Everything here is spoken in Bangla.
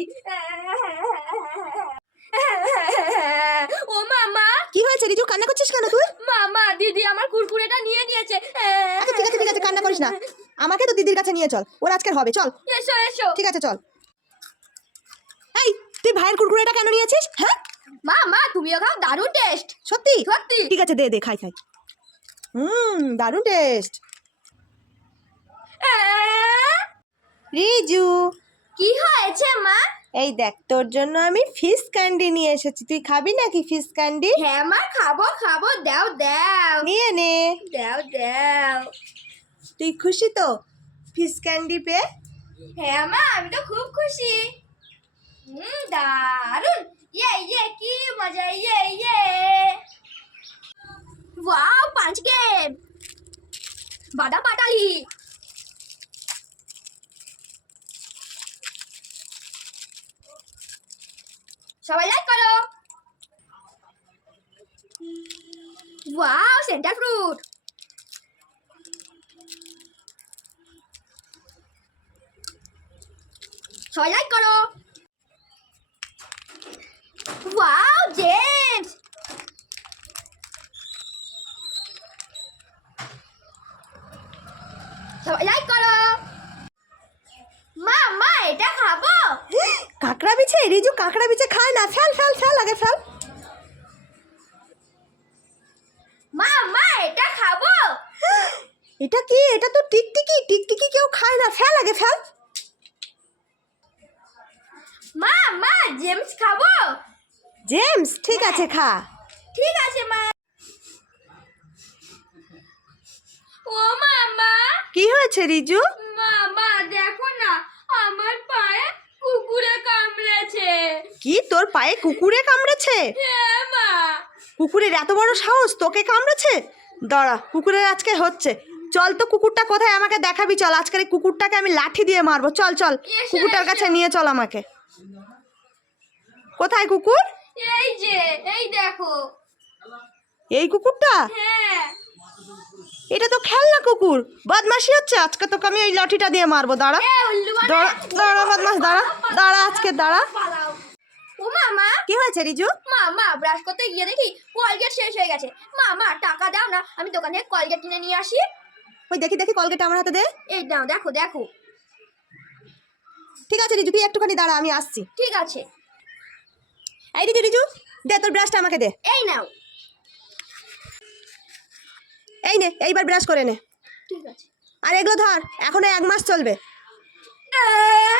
বলছি ও মামা। কি হয়েছে রিজু? কান্না করছিস কেন তুই? মামা দিদি আমার কুরকুরেটা নিয়ে নিয়েছে। আচ্ছা ঠিক আছে ঠিক আছে কান্না করিস না। আমাকে তো দিদির কাছে নিয়ে চল। ওর আজকের হবে চল। এসো এসো। ঠিক আছে চল। এই তুই ভাইয়ের কুরকুরেটা কেন নিয়েছিস? হ্যাঁ? মামা তুমিও খাও দারুণ টেস্ট সত্যি? সত্যি। ঠিক আছে দে দে খাই খাই। হুম দারুণ টেস্ট রিজু। কি হয়েছে মা? এই দেখ তোর জন্য আমি ফিশ ক্যান্ডি নিয়ে এসেছি। তুই খাবি নাকি ফিশ ক্যান্ডি হ্যাঁ মা খাব খাব। দাও দাও। নিয়ে নে। দাও দাও। তুই খুশি তো? ফিশ ক্যান্ডি পেয়ে? হ্যাঁ মা আমি তো খুব খুশি। হুম দারুণ ইয়ে ইয়ে কি মজা ইয়ে ইয়ে। ওয়াও পাঁচ গেম বাদাম পাটালি। সবাই লাইক করো ওয়াও সেন্টার ফ্রুট সবাই লাইক করো ওয়াও জেমস সবাই লাইক করো কাঁকড়া বিছে? রিজু কাঁকড়া বিছে খায় না। ফেল ফেল ফেল আগে ফেল। মা মা এটা খাব? এটা কি? এটা তো টিকটিকি। টিকটিকি কেউ খায় না। ফেল আগে ফেল। মা মা জেমস খাব? জেমস ঠিক আছে খা। ঠিক আছে মা। ও মামা। কি হয়েছে রিজু? মামা দেখো না আমার পায়ে কুকুরে কামড়েছে। কি? তোর পায়ে কুকুরে কামড়েছে? হ্যাঁ মা। কুকুরের এত বড় সাহস তোকে কামড়েছে? দাঁড়া কুকুরের আজকে হচ্ছে। চল তো কুকুরটা কোথায় আমাকে দেখাবি? চল আজকের এই কুকুরটাকে আমি লাঠি দিয়ে মারবো। চল চল কুকুরটার কাছে নিয়ে চল আমাকে। কোথায় কুকুর? এই যে এই দেখো। এই কুকুরটা? হ্যাঁ। এটা তো খেলনা কুকুর। বদমাশি হচ্ছে। আজকে তোকে আমি এই লাঠিটা দিয়ে মারবো। দাঁড়া। বানা। দাঁড়া দাঁড়া বদমাস দাঁড়া দাঁড়া আজকে দাঁড়া। ও মামা। কি হয়েছে রিজু? মামা ব্রাশ করতে গিয়ে দেখি কলগেট শেষ হয়ে গেছে। মামা টাকা দাও না আমি দোকান কলগেট কিনে নিয়ে আসি। ওই দেখি দেখি কলগেট আমার হাতে দে। এই নাও দেখো দেখো। ঠিক আছে রিজু তুই একটুখানি দাঁড়া আমি আসছি। ঠিক আছে। এই রিজু রিজু দে তোর ব্রাশটা আমাকে দে। এই নাও। এই নে এইবার ব্রাশ করে নে। ঠিক আছে। আর এগুলো ধর এখনও এক মাস চলবে। Yeah.